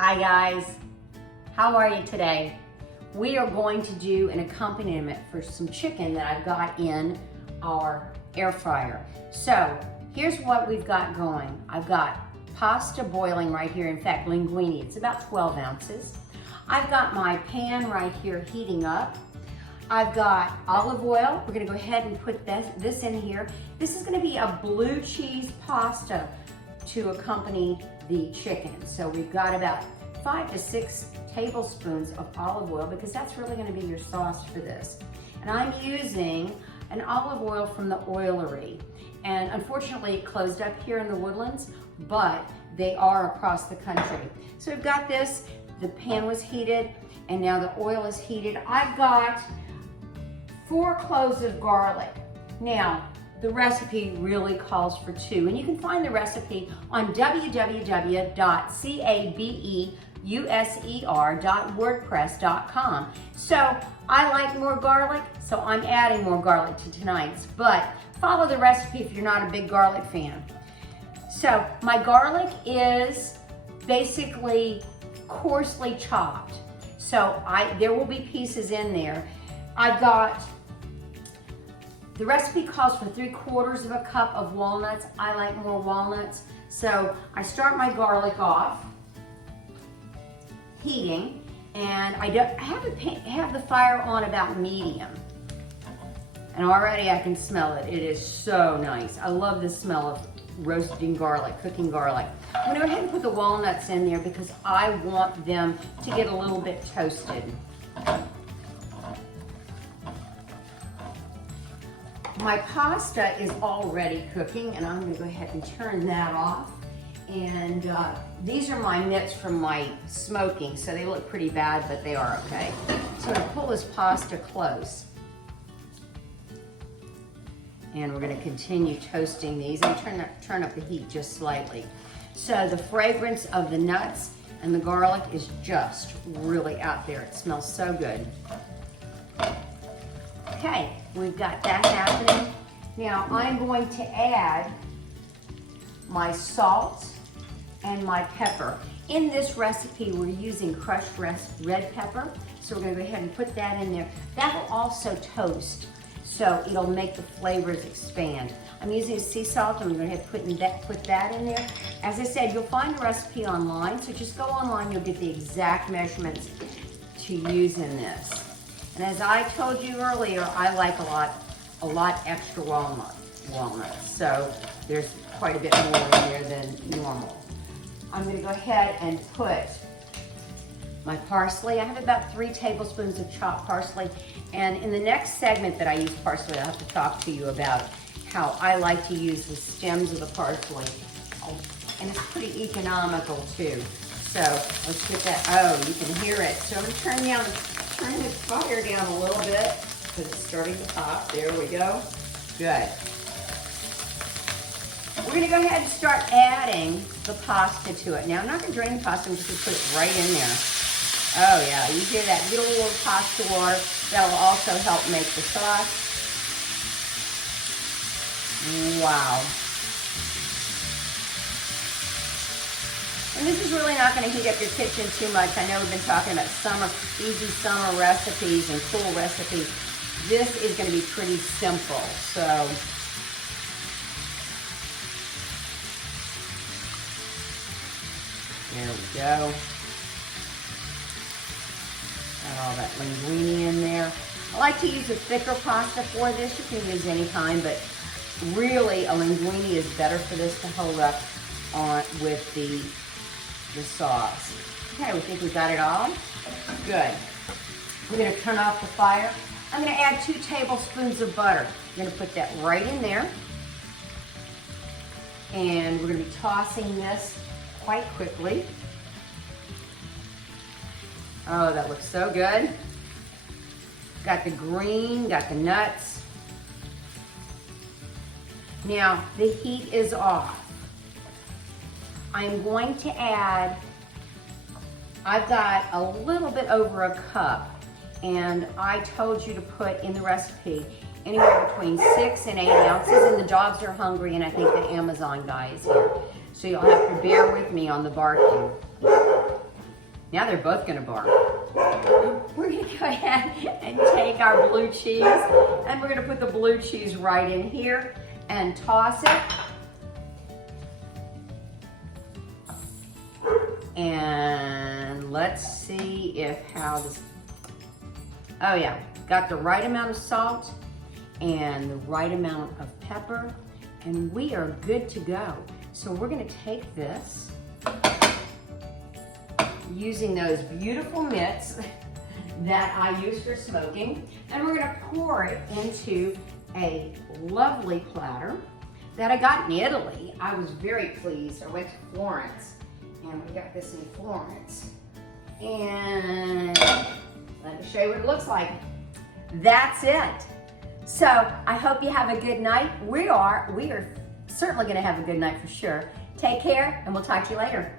Hi guys, how are you today? We are going to do an accompaniment for some chicken that I've got in our air fryer. So here's what we've got going. I've got pasta boiling right here, in fact linguine, it's about 12 ounces. I've got my pan right here heating up. I've got olive oil. We're gonna go ahead and put this in here. This is gonna be a blue cheese pasta to accompany the chicken. So we've got about 5 to 6 tablespoons of olive oil because that's really gonna be your sauce for this. And I'm using an olive oil from the oilery. And unfortunately it closed up here in the Woodlands, but they are across the country. So we've got this, the pan was heated, and now the oil is heated. I've got 4 cloves of garlic. Now, the recipe really calls for 2, and you can find the recipe on www.cabeuser.wordpress.com. So I like more garlic, so I'm adding more garlic to tonight's, but follow the recipe if you're not a big garlic fan. So my garlic is basically coarsely chopped. So there will be pieces in there. I've got, the recipe calls for 3/4 of a cup of walnuts. I like more walnuts. So I start my garlic off heating, and I have the fire on about medium. And already I can smell it. It is so nice. I love the smell of roasting garlic, cooking garlic. I'm gonna go ahead and put the walnuts in there because I want them to get a little bit toasted. My pasta is already cooking, and I'm gonna go ahead and turn that off. And these are my mitts from my smoking, so they look pretty bad, but they are okay. So I'm gonna pull this pasta close. And we're gonna continue toasting these and turn up the heat just slightly. So the fragrance of the nuts and the garlic is just really out there. It smells so good. Okay, we've got that happening. Now I'm going to add my salt and my pepper. In this recipe, we're using crushed red pepper, so we're gonna go ahead and put that in there. That will also toast, so it'll make the flavors expand. I'm using sea salt. I'm going to put that in there. As I said, you'll find the recipe online, so just go online, you'll get the exact measurements to use in this. And as I told you earlier, I like a lot extra walnuts. So there's quite a bit more in there than normal. I'm going to go ahead and put my parsley. I have about 3 tablespoons of chopped parsley. And in the next segment that I use parsley, I'll have to talk to you about how I like to use the stems of the parsley. And it's pretty economical too. So let's get that, oh, you can hear it. So I'm gonna turn the fire down a little bit because it's starting to pop. There we go. Good. We're gonna go ahead and start adding the pasta to it. Now I'm not gonna drain the pasta, I'm just gonna put it right in there. Oh yeah, you hear that? Get a little pasta water. That'll also help make the sauce. Wow. And this is really not going to heat up your kitchen too much. I know we've been talking about easy summer recipes and cool recipes. This is going to be pretty simple. So there we go. Got all that linguine in there. I like to use a thicker pasta for this. You can use any kind, but really a linguine is better for this to hold up on with the sauce. Okay, we think we got it all. Good. We're gonna turn off the fire. I'm gonna add 2 tablespoons of butter. I'm gonna put that right in there. And we're gonna be tossing this quite quickly. Oh, that looks so good. Got the green, got the nuts. Now, the heat is off. I'm going to add, I've got a little bit over a cup, and I told you to put in the recipe anywhere between 6 and 8 ounces, and the dogs are hungry, and I think the Amazon guy is here. So you'll have to bear with me on the barking. Now they're both gonna bark. We're gonna go ahead and take our blue cheese and we're gonna put the blue cheese right in here and toss it. And let's see if how this, oh yeah, got the right amount of salt and the right amount of pepper, and we are good to go. So we're gonna take this, using those beautiful mitts that I use for smoking, and we're gonna pour it into a lovely platter that I got in Italy. I was very pleased. I went to Florence, and we got this in Florence. And let me show you what it looks like. That's it. So I hope you have a good night. We are certainly gonna have a good night for sure. Take care, and we'll talk to you later.